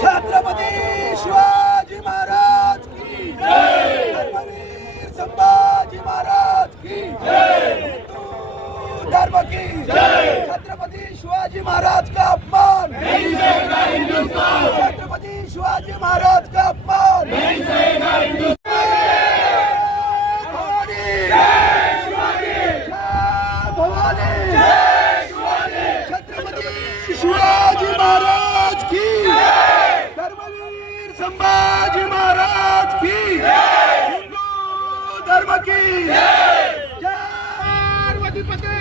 छत्रपती शिवाजी महाराज की धर्मवीर संभाजी महाराज की धर्म की छत्रपती शिवाजी महाराज का अपमान! छत्रपती शिवाजी महाराज का अपमान भवानी भवानी छत्रपती शिवाजी महाराज की धर्मवीर संभाजी महाराज की हिंदू धर्म की जय! पार्वतीपते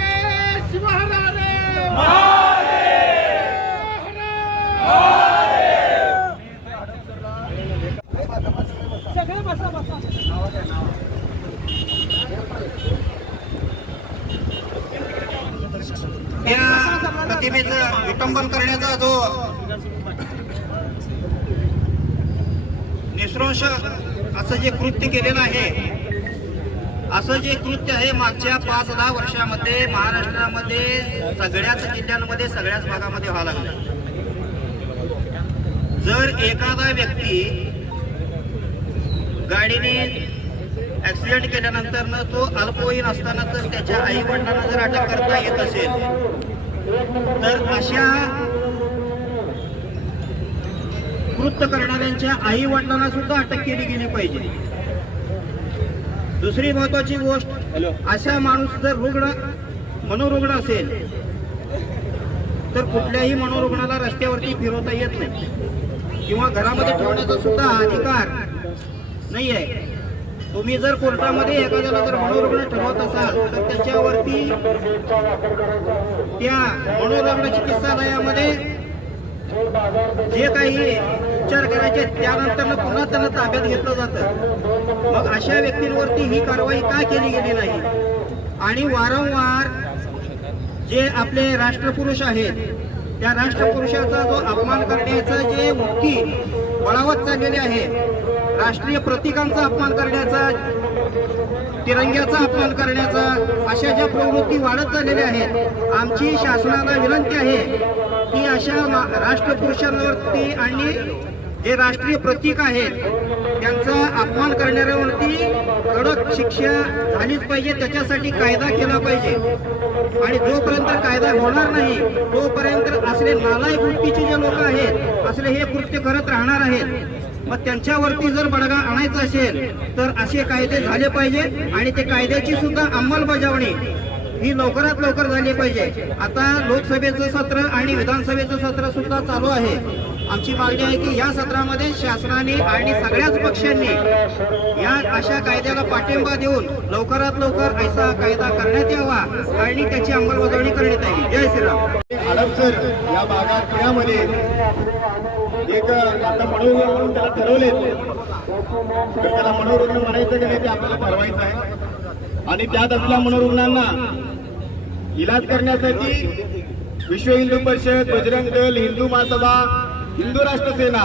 शिवहरारे! त्या प्रतिमेचं विटंबन करण्याचा जो निसृंश असं जे कृत्य केलेलं आहे असं जे कृत्य आहे मागच्या पाच दहा वर्षामध्ये महाराष्ट्रामध्ये सगळ्याच जिल्ह्यांमध्ये सगळ्याच भागामध्ये व्हावं लागलं. जर एखादा व्यक्ती गाडीने ऍक्सिडेंट केल्यानंतर तो अल्पवयीन असताना तर त्याच्या आई वडिलांना जर अटक करता येत असेल तर अशा कृत्य करणाऱ्यांच्या आई वडिलांना सुद्धा अटक केली गेली पाहिजे. दुसरी महत्वाची गोष्ट अशा माणूस जर रुग्ण मनोरुग्ण असेल तर कुठल्याही मनोरुग्णाला रस्त्यावरती फिरवता येत नाही. किंवा घरामध्ये ठेवण्याचा सुद्धा अधिकार नाही आहे तुम्ही जर कोर्टामध्ये एखाद्याला जर मनोरुग्ण ठरवत असाल तर त्याच्यावरती त्या मनोरुग्ण चिकित्सालयामध्ये जे काही उपचार करायचे त्यानंतर पुन्हा त्यांना ताब्यात घेतलं जातं. मग अशा व्यक्तींवरती ही कारवाई का केली गेली नाही? आणि वारंवार जे आपले राष्ट्रपुरुष आहेत त्या राष्ट्रपुरुषाचा जो अपमान करण्याचा जे वृत्ती बळावत चाललेली आहे राष्ट्रीय प्रतीकांचा अपमान करण्याचा तिरंग्याचा अपमान करण्याचा अशा ज्या प्रवृत्ती वाढत चाललेल्या आहेत आमची शासनाला विनंती आहे की अशा मा- राष्ट्रपुरुषांवरती आणि जे राष्ट्रीय प्रतीक आहेत त्यांचा अपमान करणाऱ्यावरती कडक शिक्षा झालीच पाहिजे त्याच्यासाठी कायदा केला पाहिजे. आणि जोपर्यंत कायदा होणार नाही तोपर्यंत असले नालायक वृत्तीचे जे लोक आहेत असले हे कृत्य करत राहणार आहेत मग त्यांच्यावरती जर बडगा आणायचा असेल तर असे कायदे झाले पाहिजे आणि ते कायद्याची सुद्धा अंमलबजावणी ही लवकरात लवकर झाली पाहिजे. आता लोकसभेचं सत्र आणि विधानसभेचं सत्र सुद्धा चालू आहे. आमची मागणी आहे की या सत्रामध्ये शासनाने आणि सगळ्याच पक्षांनी या अशा कायद्याला पाठिंबा देऊन लवकरात लवकर ऐसा कायदा करण्यात यावा आणि त्याची अंमलबजावणी करण्यात यावी. जय श्रीराम. हडपसर या भागात पुण्यामध्ये एक आता मनोरंजन म्हणून त्याला ठरवले त्याला मनोरुग्ण म्हणायचं की नाही ते आपल्याला ठरवायचं आहे. आणि त्यात असल्या मनोरुग्णांना इलाज करण्यासाठी विश्व हिंदू परिषद बजरंग दल हिंदू महासभा हिंदू राष्ट्र सेना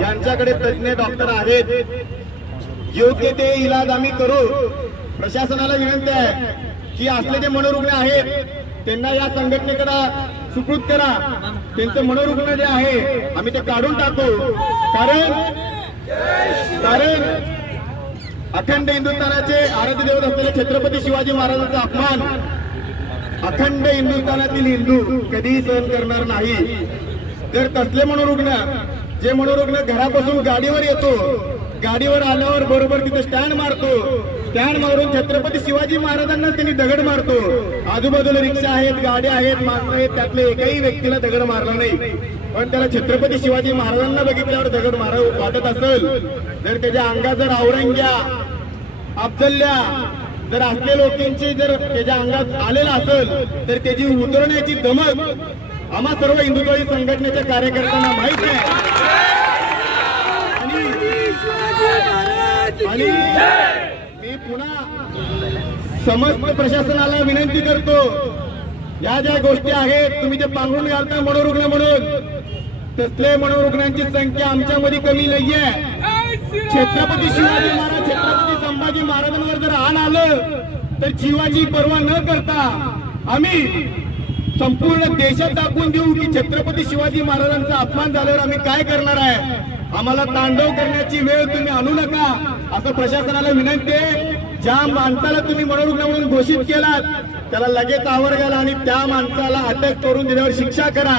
यांच्याकडे तज्ज्ञ डॉक्टर आहेत. योग्य ते इलाज आम्ही करू. प्रशासनाला विनंती आहे की असले जे मनोरुग्ण आहेत त्यांना या संघटनेकडे सुकृत करा. त्यांचं मनोरुग्ण जे आहे आम्ही ते काढून टाकू. कारण कारण अखंड हिंदुस्थानाचे आराध्य देवत असलेले छत्रपती शिवाजी महाराजांचा अपमान अखंड हिंदुस्थानातील हिंदू कधीही सहन करणार नाही. जर तसले मनोरुग्ण जे मनोरुग्ण घरापासून गाडीवर येतो गाडीवर आल्यावर बरोबर तिथे स्टँड मारतो स्टँड मारून छत्रपती शिवाजी महाराजांना त्यांनी दगड मारतो. आजूबाजूला रिक्षा आहेत गाड्या आहेत माणसं आहेत त्यातल्या एकाही व्यक्तीला दगड मारला नाही. पण त्याला छत्रपती शिवाजी महाराजांना बघितल्यावर दगड मारा वाटत असेल. जर त्याच्या अंगात जर औरंग्या अफजल्या जर असले लोकांची जर त्याच्या अंगात आलेलं असेल तर त्याची उतरण्याची दमक आम्हा सर्व हिंदुत्वही संघटनेच्या कार्यकर्त्यांना माहीत आहे. आणि- मी पुन्हा समस्त प्रशासनाला विनंती करतो या ज्या गोष्टी आहेत तुम्ही जे पांघरून घालता मनोरुग्ण म्हणून. तसले मनोरुग्णांची संख्या आमच्यामध्ये कमी नाहीये. छत्रपती शिवाजी महाराज छत्रपती संभाजी महाराजांवर जर आण आलं तर जीवाची पर्वा न करता आम्ही संपूर्ण देशात दाखवून देऊ की छत्रपती शिवाजी महाराजांचा अपमान झाल्यावर आम्ही काय करणार आहे? आम्हाला तांडव करण्याची वेळ तुम्ही आणू नका असं प्रशासनाला विनंती आहे. ज्या माणसाला तुम्ही मनोरुग्ण म्हणून घोषित केलात त्याला लगेच आवर घाला आणि त्या माणसाला अटक करून दिल्यावर शिक्षा करा.